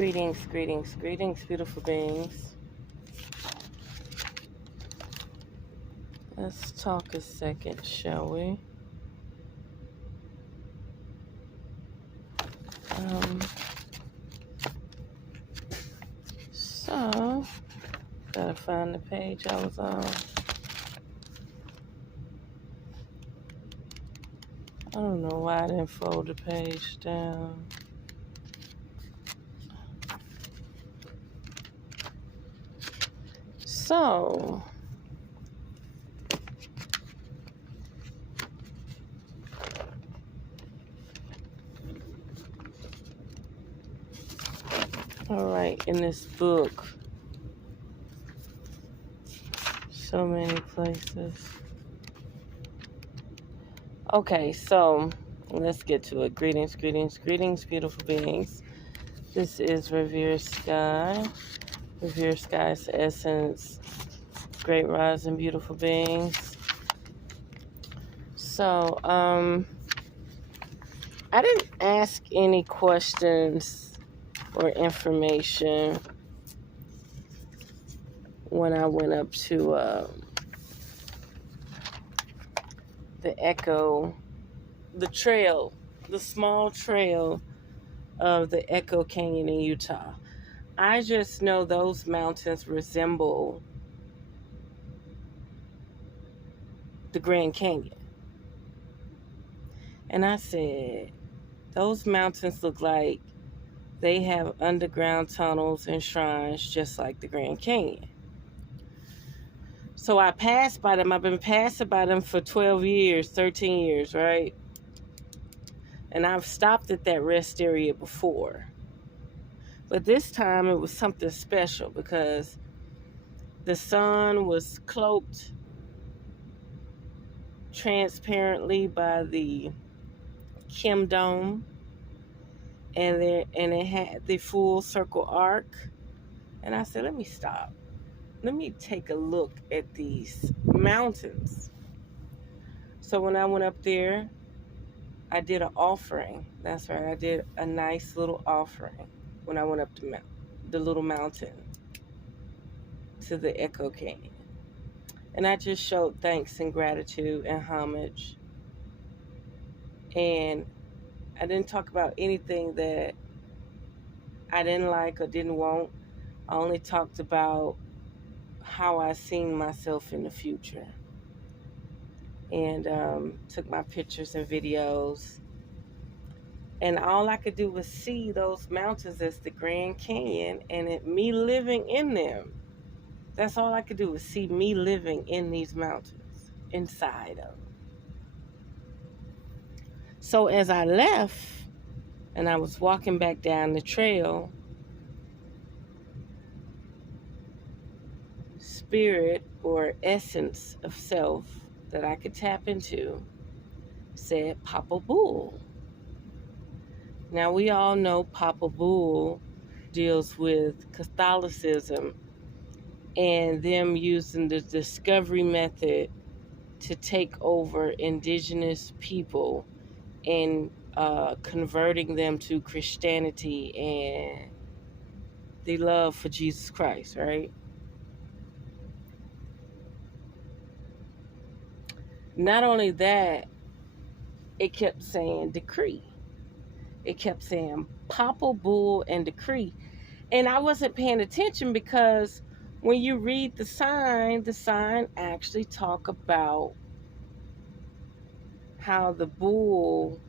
Greetings, beautiful beings. Let's talk a second, shall we? So, gotta find the page I was on. I don't know why I didn't fold the page down. So, all right, in this book, so many places. Okay, so let's get to it. Greetings, beautiful beings. This is Revere Sky. Revere Sky's essence. Great rising, beautiful beings. So, I didn't ask any questions or information when I went up to the Echo, the trail, the small trail of the Echo Canyon in Utah. I just know those mountains resemble the Grand Canyon. And I said, those mountains look like they have underground tunnels and shrines just like the Grand Canyon. So I passed by them. I've been passing by them for 12 years, 13 years, right? And I've stopped at that rest area before. But this time it was something special because the sun was cloaked transparently by the Kim Dome. And it had the full circle arc. And I said, let me stop. Let me take a look at these mountains. So when I went up there, I did an offering. That's right. I did a nice little offering when I went up to the little mountain to the Echo Canyon. And I just showed thanks and gratitude and homage. And I didn't talk about anything that I didn't like or didn't want. I only talked about how I seen myself in the future. And took my pictures and videos. And all I could do was see those mountains as the Grand Canyon and me living in them. That's all I could do was see me living in these mountains, inside of them. So as I left and I was walking back down the trail, spirit or essence of self that I could tap into said Papal. Now we all know Papal deals with Catholicism and them using the discovery method to take over indigenous people and converting them to Christianity and the love for Jesus Christ, right? Not only that, it kept saying decree. It kept saying Papal bull and decree. And I wasn't paying attention because when you read the sign actually talk about how the bull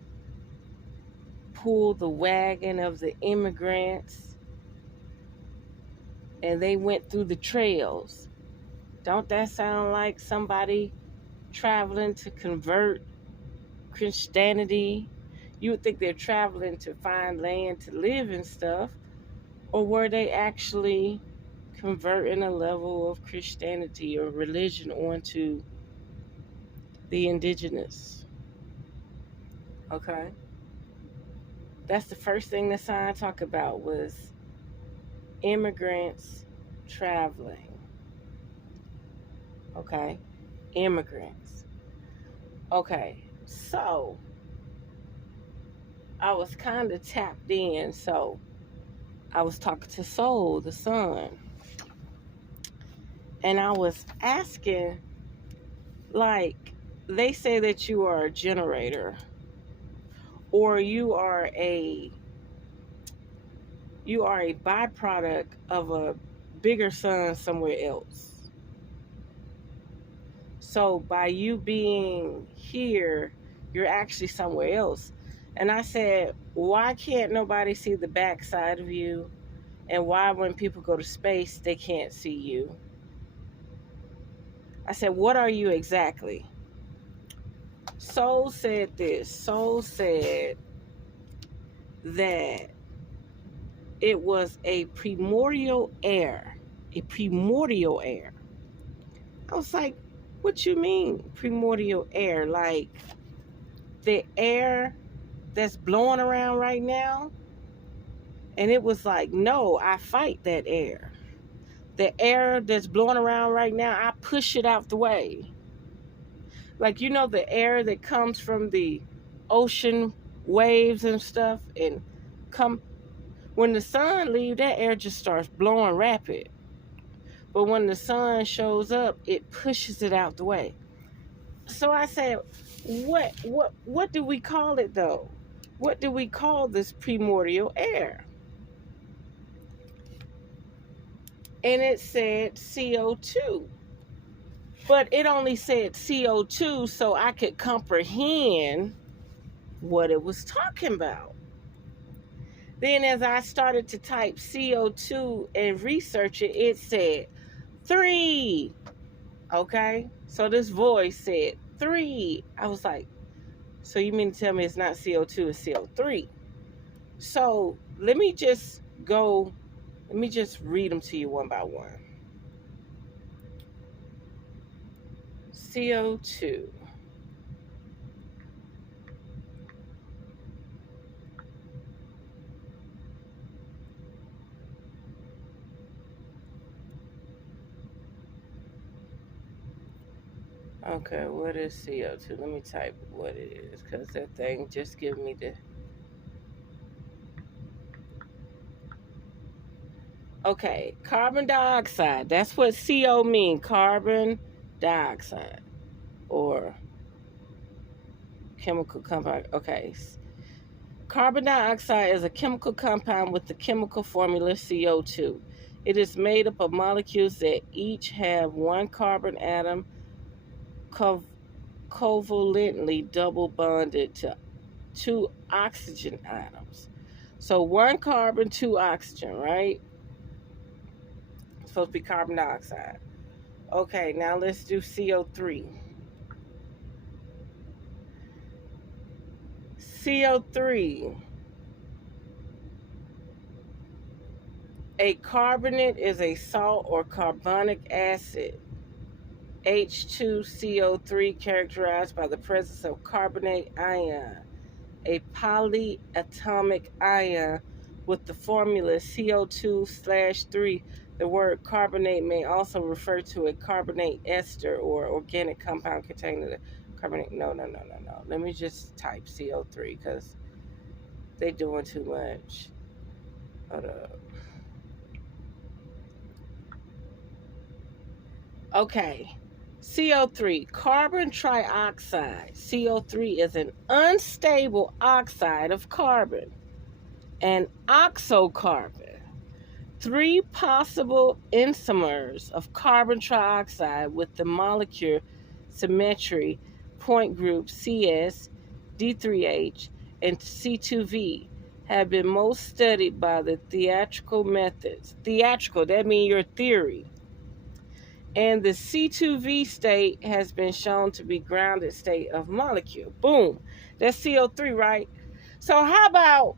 pulled the wagon of the immigrants and they went through the trails. Don't that sound like somebody traveling to convert Christianity? You would think they're traveling to find land to live and stuff. Or were they actually converting a level of Christianity or religion onto the indigenous? Okay. That's the first thing the sign talked about was immigrants traveling. Okay. Immigrants. Okay. So I was kind of tapped in. So I was talking to Soul, the sun, and I was asking, like, they say that you are a generator, or you are a byproduct of a bigger sun somewhere else. So by you being here, you're actually somewhere else. And I said, why can't nobody see the backside of you? And why, when people go to space, they can't see you? I said, what are you exactly? Soul said this. Soul said that it was a primordial air. A primordial air. I was like, what you mean, primordial air? Like the air that's blowing around right now? And it was like, no, I fight that air. The air that's blowing around right now, I push it out the way. Like, you know, the air that comes from the ocean waves and stuff, and when the sun leaves, that air just starts blowing rapid. But when the sun shows up, it pushes it out the way. So I said, what do we call it though? What do we call this primordial air? And it said CO2. But it only said CO2 so I could comprehend what it was talking about. Then as I started to type CO2 and research it, it said 3. Okay? So this voice said 3. I was like, so you mean to tell me it's not CO2, it's CO3? So let me just read them to you one by one. CO2. Okay, what is CO2? Let me type what it is, because that thing just give me the... Okay, carbon dioxide. That's what CO means, carbon dioxide, or chemical compound. Okay. Carbon dioxide is a chemical compound with the chemical formula CO2. It is made up of molecules that each have one carbon atom covalently double bonded to 2 oxygen atoms. So 1 carbon, 2 oxygen, right? It's supposed to be carbon dioxide. Okay, now let's do CO3. CO3. A carbonate is a salt or carbonic acid. H2CO3 characterized by the presence of carbonate ion, a polyatomic ion with the formula CO2/3. The word carbonate may also refer to a carbonate ester or organic compound containing the carbonate. No. Let me just type CO3 because they're doing too much. Hold up. Okay. CO3, carbon trioxide. CO3 is an unstable oxide of carbon, an oxocarbon. 3 possible isomers of carbon trioxide with the molecular symmetry point group CS, D3H, and C2V have been most studied by the theoretical methods. Theoretical, that means your theory. And the C2V state has been shown to be grounded state of molecule. Boom. That's CO3, right? So how about,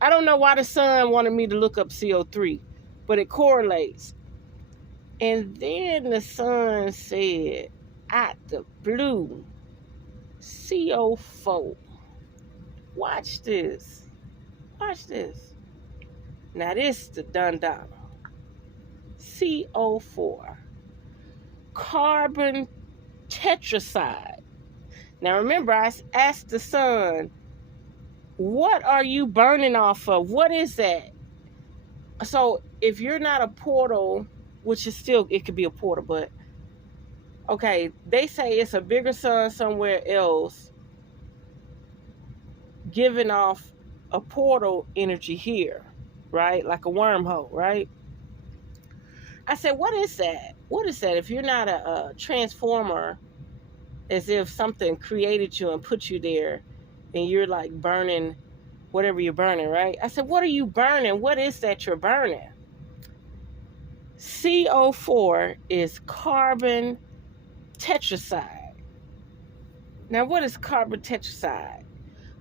I don't know why the sun wanted me to look up CO3, but it correlates. And then the sun said, out the blue, CO4. Watch this. Watch this. Now this the dun-dun. CO4. Carbon tetracide. Now remember, I asked the sun, what are you burning off of? What is that? So if you're not a portal, which is still, it could be a portal, but okay, they say it's a bigger sun somewhere else giving off a portal energy here, right? Like a wormhole, right? I said, what is that? What is that? If you're not a transformer, as if something created you and put you there, and you're like burning whatever you're burning, right? I said, what are you burning? What is that you're burning? CO4 is carbon tetracide. Now, what is carbon tetracide?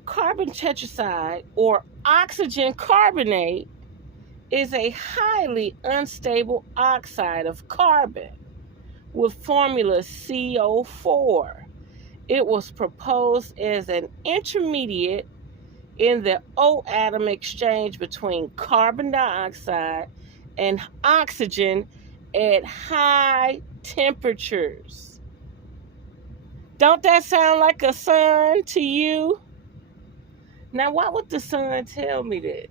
Carbon tetracide, or oxygen carbonate, is a highly unstable oxide of carbon with formula CO4. It was proposed as an intermediate in the O atom exchange between carbon dioxide and oxygen at high temperatures. Don't that sound like a sun to you? Now, why would the sun tell me this?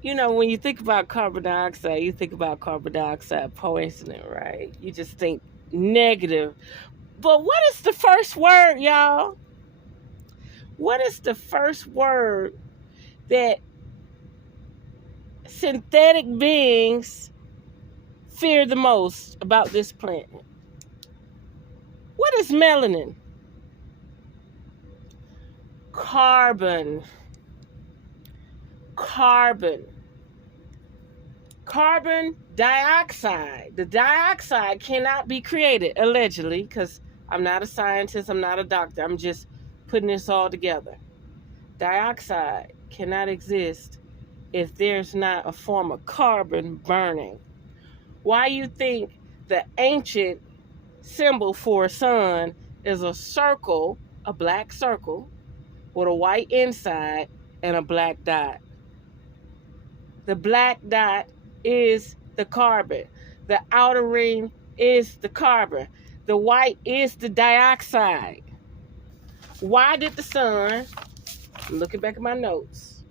You know, when you think about carbon dioxide, you think about carbon dioxide poisoning, right? You just think negative. But what is the first word, y'all? What is the first word that synthetic beings fear the most about this planet? What is melanin? Carbon. Carbon dioxide. The dioxide cannot be created, allegedly, because I'm not a scientist, I'm not a doctor, I'm just putting this all together. Dioxide cannot exist if there's not a form of carbon burning. Why you think the ancient symbol for a sun is a circle, a black circle, with a white inside and a black dot? The black dot is the carbon. The outer ring is the carbon. The white is the dioxide. Why did the sun, I'm looking back at my notes,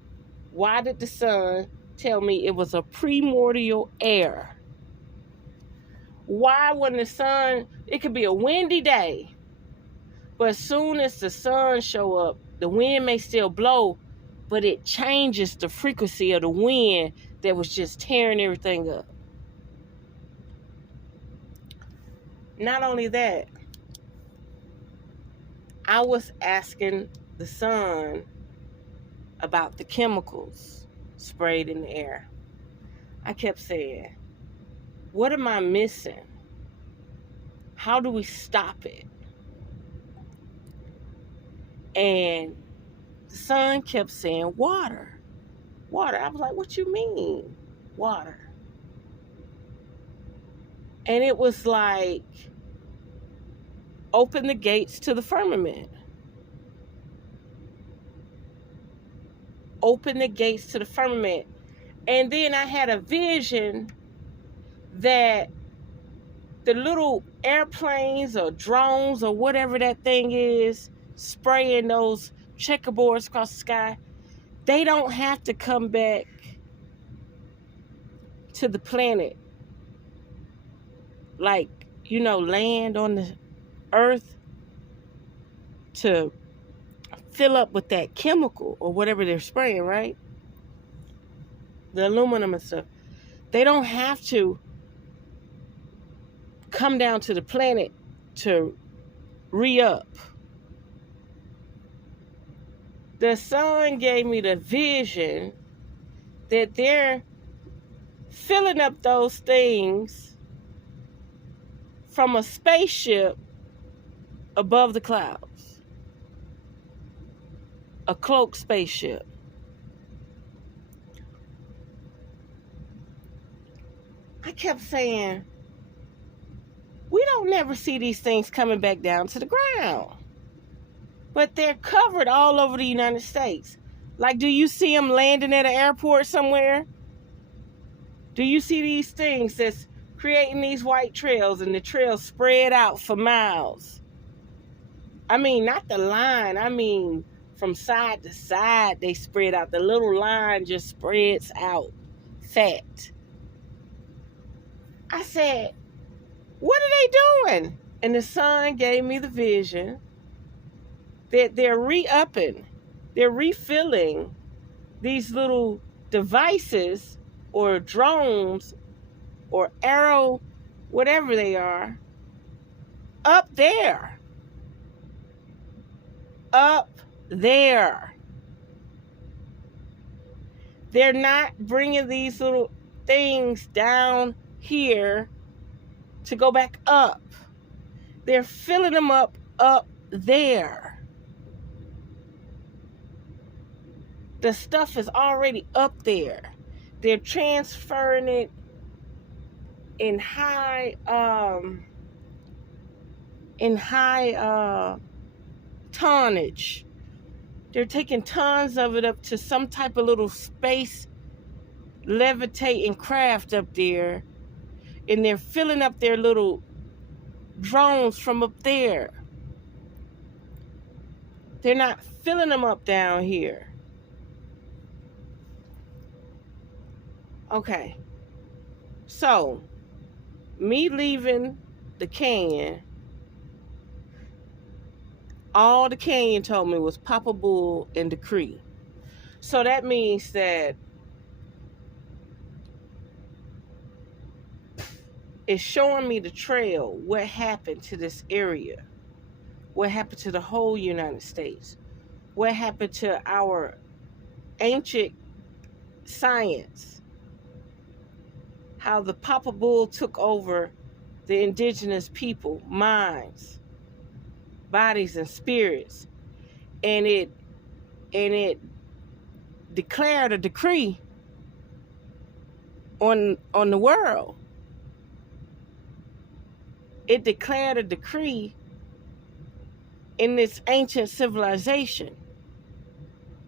why did the sun tell me it was a primordial air? Why, when the sun, it could be a windy day, but as soon as the sun show up, the wind may still blow, but it changes the frequency of the wind that was just tearing everything up. Not only that, I was asking the sun about the chemicals sprayed in the air. I kept saying, what am I missing? How do we stop it? And the sun kept saying water. Water. I was like, what you mean, water? And it was like, open the gates to the firmament. Open the gates to the firmament. And then I had a vision that the little airplanes or drones or whatever that thing is, spraying those checkerboards across the sky, they don't have to come back to the planet, like, land on the earth to fill up with that chemical or whatever they're spraying, right? The aluminum and stuff. They don't have to come down to the planet to re-up. The sun gave me the vision that they're filling up those things from a spaceship above the clouds. A cloaked spaceship. I kept saying, we don't never see these things coming back down to the ground. But they're covered all over the United States. Like, do you see them landing at an airport somewhere? Do you see these things that's creating these white trails, and the trails spread out for miles? I mean, not the line. I mean, from side to side, they spread out. The little line just spreads out fat. I said, what are they doing? And the son gave me the vision that they're re-upping, they're refilling these little devices or drones or arrow, whatever they are, up there. Up there. They're not bringing these little things down here to go back up. They're filling them up there. The stuff is already up there. They're transferring it in high tonnage. They're taking tons of it up to some type of little space levitating craft up there, and they're filling up their little drones from up there. They're not filling them up down here. Okay, so me leaving the canyon, all the canyon told me was Papa Bull and Decree. So that means that it's showing me the trail, what happened to this area, what happened to the whole United States, what happened to our ancient science, how the Papa Bull took over the indigenous people, minds, bodies, and spirits, and it declared a decree on the world. It declared a decree in this ancient civilization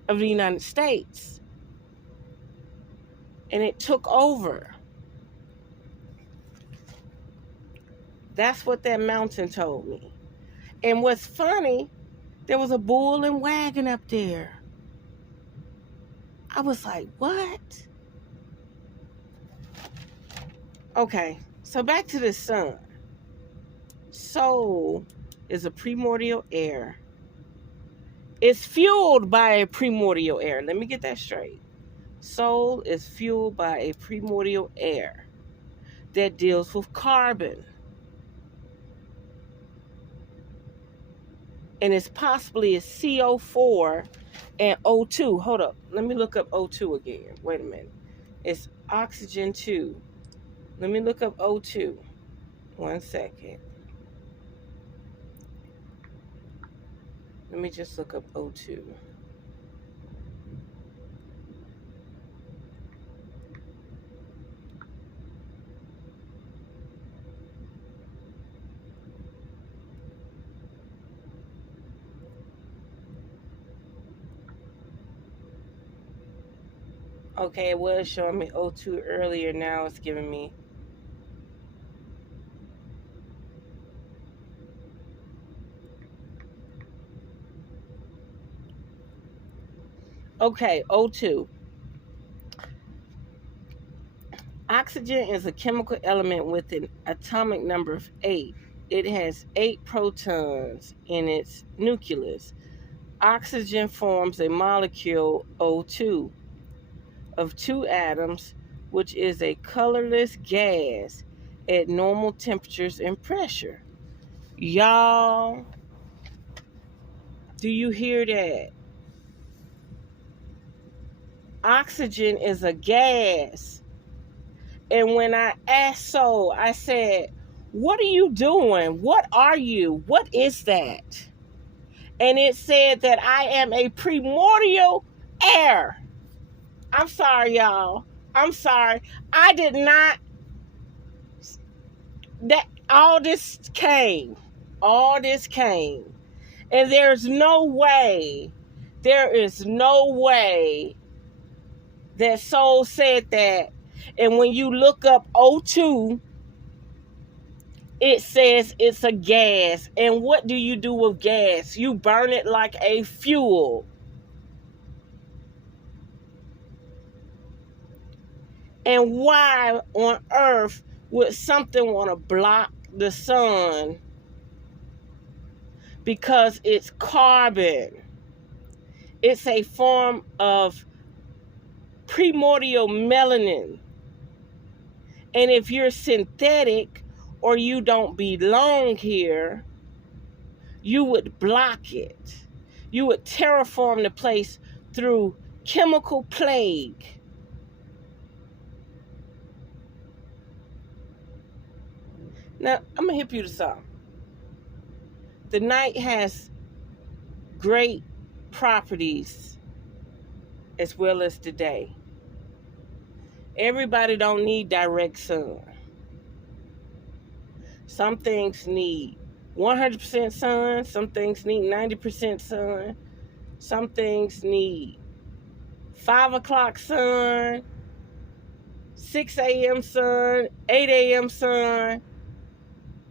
of the United States, and it took over. That's what that mountain told me. And what's funny, there was a bull and wagon up there. I was like, what? Okay, so back to the sun. Soul is a primordial air. It's fueled by a primordial air. Let me get that straight. Soul is fueled by a primordial air that deals with carbon. And it's possibly a CO4 and O2. Hold up. Let me look up O2 again. Wait a minute. It's oxygen 2. Let me look up O2. 1 second. Let me just look up O2. Okay, it was showing me O2 earlier. Now it's giving me okay, O2. Oxygen is a chemical element with an atomic number of 8. It has 8 protons in its nucleus. Oxygen forms a molecule O2 of 2 atoms, which is a colorless gas at normal temperatures and pressure. Y'all, do you hear that? Oxygen is a gas. And when I asked Soul, I said, what are you doing? What are you? What is that? And it said that I am a primordial air. I'm sorry, y'all. I'm sorry. I did not. That all this came. All this came. And there's no way. There is no way that Soul said that. And when you look up O2, it says it's a gas. And what do you do with gas? You burn it like a fuel. And why on earth would something want to block the sun? Because it's carbon. It's a form of primordial melanin. And if you're synthetic or you don't belong here, you would block it. You would terraform the place through chemical plague. Now, I'm going to hip you to something. The night has great properties as well as the day. Everybody don't need direct sun. Some things need 100% sun. Some things need 90% sun. Some things need 5 o'clock sun, 6 a.m. sun, 8 a.m. sun.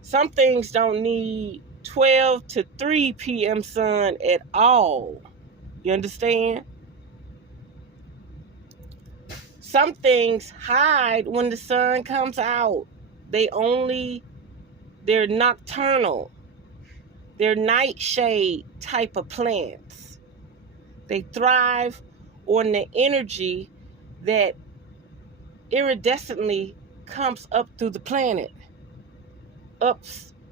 Some things don't need 12 to 3 p.m. sun at all. You understand? Some things hide when the sun comes out. They're nocturnal. They're nightshade type of plants. They thrive on the energy that iridescently comes up through the planet, up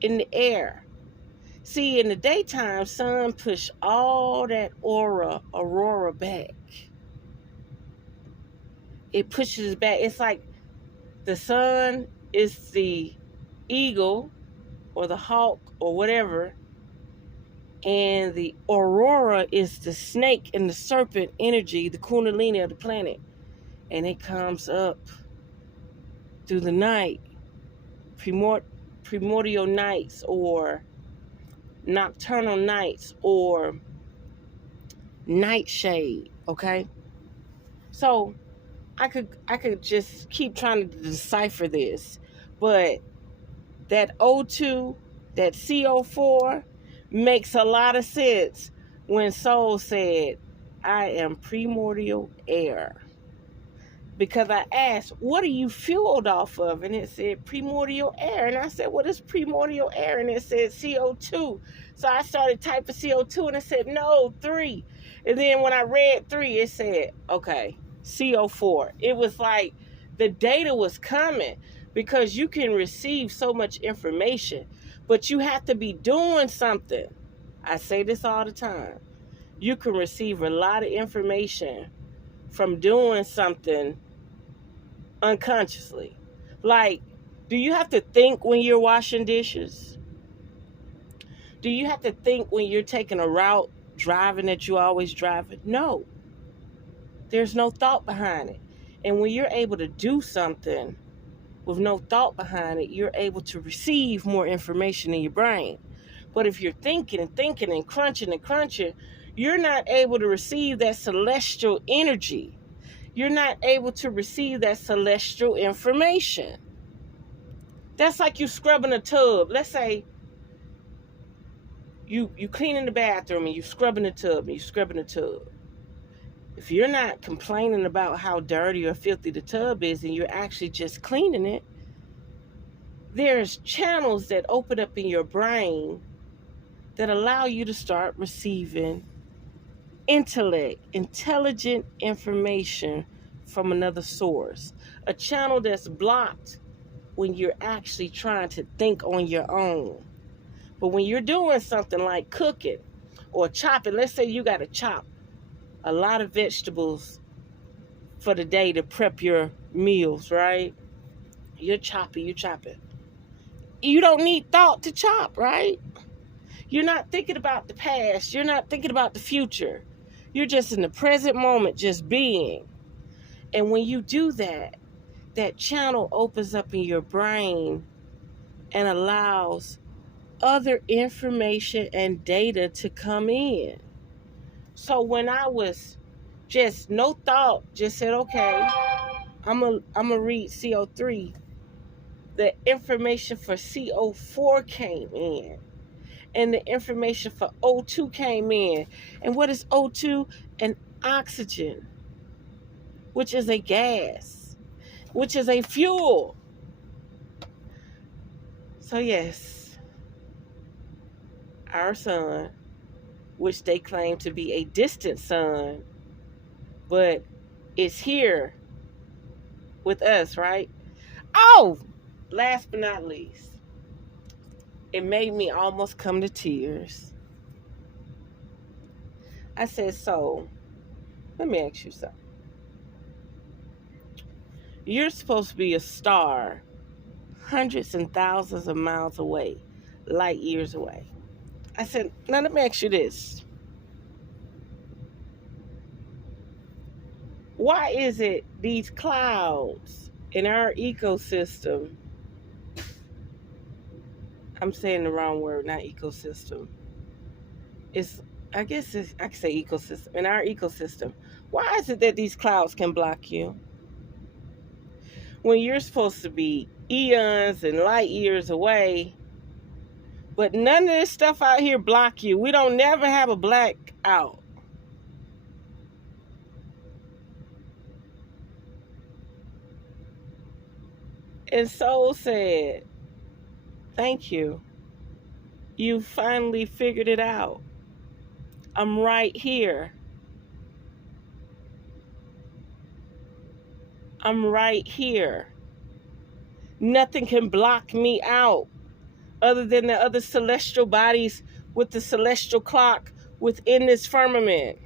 in the air. See, in the daytime, sun push all that aurora back. It pushes back. It's like the sun is the eagle or the hawk or whatever, and the aurora is the snake and the serpent energy, the kundalini of the planet. And it comes up through the night, primordial nights or nocturnal nights or nightshade, okay? So I could just keep trying to decipher this, but that O2, that CO4 makes a lot of sense when Soul said, I am primordial air. Because I asked, what are you fueled off of? And it said primordial air. And I said, what is primordial air? And it said CO2. So I started typing CO2 and it said, no, 3. And then when I read 3, it said, okay, CO4. It was like the data was coming because you can receive so much information, but you have to be doing something. I say this all the time. You can receive a lot of information from doing something unconsciously. Like, do you have to think when you're washing dishes? Do you have to think when you're taking a route, driving that you always drive? No. There's no thought behind it. And when you're able to do something with no thought behind it, you're able to receive more information in your brain. But if you're thinking and crunching, you're not able to receive that celestial energy. You're not able to receive that celestial information. That's like you scrubbing a tub. Let's say you cleaning the bathroom and you scrubbing the tub and you scrubbing the tub. If you're not complaining about how dirty or filthy the tub is and you're actually just cleaning it, there's channels that open up in your brain that allow you to start receiving intelligent information from another source. A channel that's blocked when you're actually trying to think on your own. But when you're doing something like cooking or chopping, let's say you got to chop a lot of vegetables for the day to prep your meals, right? You're chopping. You don't need thought to chop, right? You're not thinking about the past. You're not thinking about the future. You're just in the present moment, just being. And when you do that, that channel opens up in your brain and allows other information and data to come in. So when I was just no thought, just said, okay, I'm gonna read CO3, the information for CO4 came in. And the information for O2 came in. And what is O2? An oxygen, which is a gas. which is a fuel. So yes, our sun, which they claim to be a distant sun, but it's here with us, right? Oh, last but not least, it made me almost come to tears. I said, so, let me ask you something. You're supposed to be a star hundreds and thousands of miles away, light years away. I said, now let me ask you this. Why is it these clouds in our ecosystem, I'm saying the wrong word, not ecosystem. I can say ecosystem. In our ecosystem, why is it that these clouds can block you? When you're supposed to be eons and light years away, but none of this stuff out here block you. We don't never have a blackout. And Soul said, thank you. You finally figured it out. I'm right here. I'm right here. Nothing can block me out other than the other celestial bodies with the celestial clock within this firmament.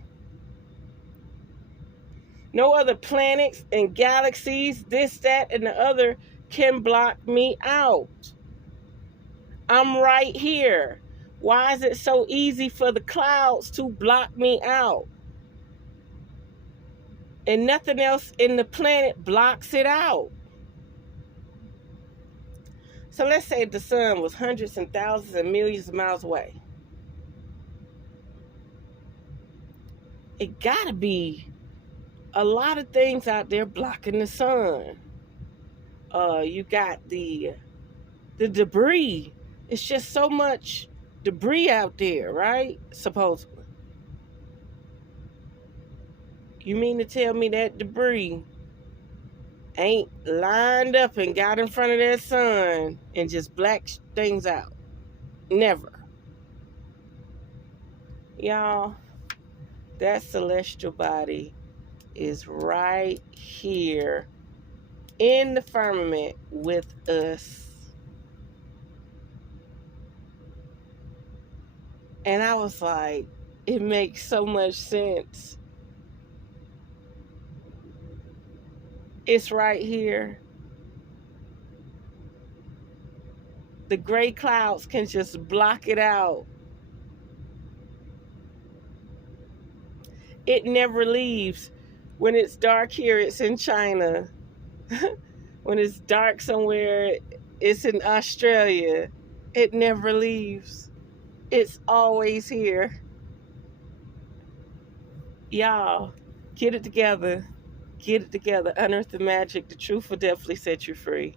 No other planets and galaxies, this, that, and the other can block me out. I'm right here. Why is it so easy for the clouds to block me out? And nothing else in the planet blocks it out. So let's say the sun was hundreds and thousands and millions of miles away. It gotta be a lot of things out there blocking the sun. You got the debris. It's just so much debris out there, right? Supposedly. You mean to tell me that debris ain't lined up and got in front of that sun and just blacked things out? Never. Y'all, that celestial body is right here in the firmament with us. And I was like, it makes so much sense. It's right here. The gray clouds can just block it out. It never leaves. When it's dark here, it's in China. When it's dark somewhere, it's in Australia. It never leaves. It's always here. Y'all, get it together. Get it together. Unearth the magic. The truth will definitely set you free.